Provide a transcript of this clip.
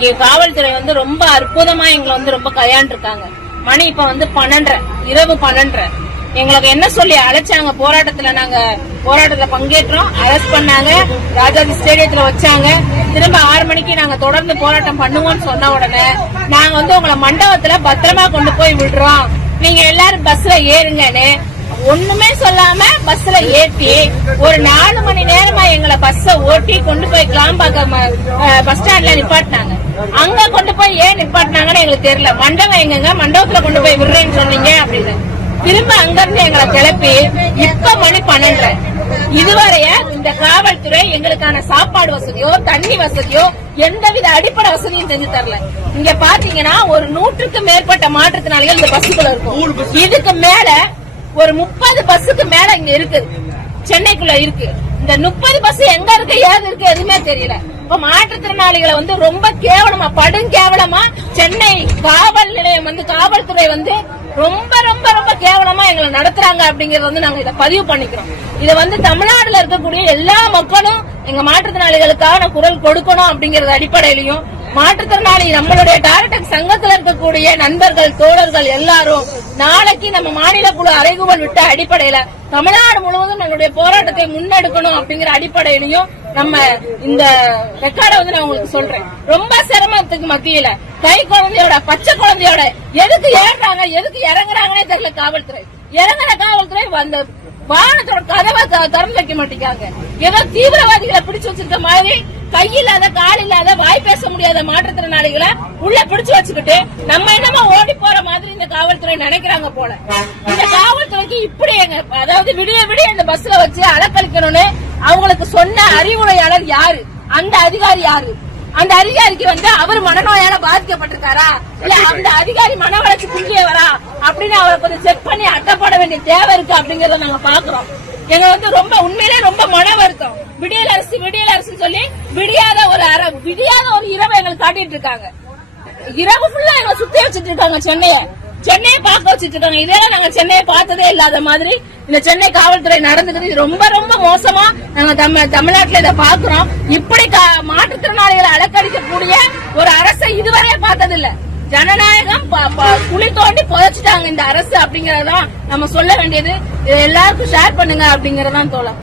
இன்னைக்கு காவல்துறை ரொம்ப அற்புதமா எங்களை ரொம்ப கையாண்டிருக்காங்க. மணி இப்ப 12:30 இரவு 12:30 எங்களுக்கு என்ன சொல்லி அழைச்சாங்க. போராட்டத்துல பங்கேற்றோம், அரெஸ்ட் பண்ணாங்க, ராஜாஜி ஸ்டேடியத்துல வச்சாங்க. திரும்ப 6 மணிக்கு நாங்க தொடர்ந்து போராட்டம் பண்ணுவோம்னு சொன்ன உடனே நாங்க உங்களை மண்டபத்துல பத்திரமா கொண்டு போய் விடுறோம், நீங்க எல்லாரும் பஸ்ல ஏறுங்கன்னு ஒண்ணுமே சொல்லாம பஸ்ல ஏற்றி ஒரு 4 மணி நேரமா எங்களை பஸ்ஸ ஓட்டி கொண்டு போய் கிளாம்பாக்கம் பஸ் ஸ்டாண்ட்ல நிப்பாட்டினாங்க. அங்க கொண்டு போய் ஏன் நிப்பாட்டினாங்கன்னு எங்களுக்கு தெரியல. மண்டபம் எங்க மண்டபத்துல கொண்டு போய் விடுறேன்னு சொன்னீங்க அப்படின்னு திரும்ப அங்க இருந்து எங்களை கிளப்பி இப்ப மணி 12:30 இதுவரைய இந்த காவல்துறை எங்களுக்கான சாப்பாடு வசதியோ தண்ணி வசதியோ எந்தவித அடிப்படை வசதியும் செஞ்சு தரல. இங்க பாத்தீங்கன்னா ஒரு 100க்கு மேற்பட்ட மாற்றுத்திறனாளிகள் இந்த பஸ்ஸுக்குள்ள இருக்கும். இதுக்கு மேல ஒரு 30 பஸ்ஸுக்கு மேல இங்க இருக்கு, சென்னைக்குள்ள இருக்கு. இந்த 30 பஸ் எங்க இருக்கு ஏது இருக்கு எதுவுமே தெரியல. இப்ப மாற்றுத்திறனாளிகளை ரொம்ப கேவலமா படுங்கேவலமா சென்னை காவல் நிலையம் காவல்துறை ரொம்ப ரொம்ப ரொம்ப கேவலமா எங்களை நடத்துறாங்க அப்படிங்கறது நாங்க இதை பதிவு பண்ணிக்கிறோம். இதை தமிழ்நாடுல இருக்கக்கூடிய எல்லா மக்களும் எங்க மாற்றுத்திறனாளிகளுக்கான குரல் கொடுக்கணும் அப்படிங்கறது அடிப்படையிலையும் மாற்றுத்திறனாளி நம்மளுடைய டாரடெக் சங்கத்துல இருக்கக்கூடிய நண்பர்கள் தோழர்கள் எல்லாரும் நாளைக்கு நம்ம மாநில குழு அறைகூவல் விட்ட அடிப்படையில தமிழ்நாடு முழுவதும் நம்மளுடைய போராட்டத்தை முன்னெடுக்கணும் அப்படிங்கிற அடிப்படையிலையும் நம்ம இந்த ரெக்கார்டை நான் உங்களுக்கு சொல்றேன். ரொம்ப சிரமத்துக்கு மத்தியில கை குழந்தையோட பச்சை குழந்தையோட எதுக்கு ஏறாங்க எதுக்கு இறங்குறாங்கன்னே தெரியல. காவல்துறை இறங்குற காவல்துறை வாகனத்தோட கதவை திறந்து வைக்க மாட்டேங்காங்க. ஏதோ தீவிரவாதிகளை பிடிச்சு வச்சிருக்க மாதிரி கையில்லாத கால் இல்லாத வாய் பேச முடியாத மாற்றுத்திறனாளிகளை உள்ள பிடிச்சு வச்சுக்கிட்டு நம்ம என்னமா ஓடி போற மாதிரி இந்த காவல்துறை நினைக்கிறாங்க போல. இந்த காவல்துறைக்கு இப்படி அதாவது விடிய விடிய இந்த பஸ்ல வச்சு அலக்கழிக்கணும்னு அவங்களுக்கு சொன்ன அறிவுரையாளர் யாரு? அந்த அதிகாரி யாரு? அந்த அதிகாரிக்கு அவர் மனநோயால பாதிக்கப்பட்டிருக்காரா இல்ல அந்த அதிகாரி மன வளர்ச்சி குன்றியவரா அப்படின்னு அவரை கொஞ்சம் செக் பண்ணி அட்டப்பட வேண்டிய தேவை இருக்கு அப்படிங்கறத நாங்க பாக்குறோம். எங்க ரொம்ப உண்மையிலே ரொம்ப மன வருத்தம். விடியல் அரசு சொல்லி விடியாத ஒரு இரவு எங்களுக்கு காட்டிட்டு இருக்காங்க. இரவு ஃபுல்லா எங்களை சுத்தி வச்சுட்டு இருக்காங்க. சென்னையை பார்க்க வச்சுட்டு இருக்காங்க. இதெல்லாம் நாங்க சென்னையை பார்த்ததே இல்லாத மாதிரி இந்த சென்னை காவல்துறை நடந்துக்குது. இது ரொம்ப ரொம்ப மோசமா நாங்க தமிழ்நாட்டுல இதை பாக்குறோம். இப்படி மாற்றுத்திறனாளிகளை அலக்கடிக்கக்கூடிய ஒரு அரசை இதுவரையே பார்த்ததில்லை. ஜனநாயகம் குழி தோண்டி புதைச்சிட்டாங்க இந்த அரசு அப்படிங்கறதான் நம்ம சொல்ல வேண்டியது. எல்லாருக்கும் ஷேர் பண்ணுங்க அப்படிங்கறதான் தோழர்.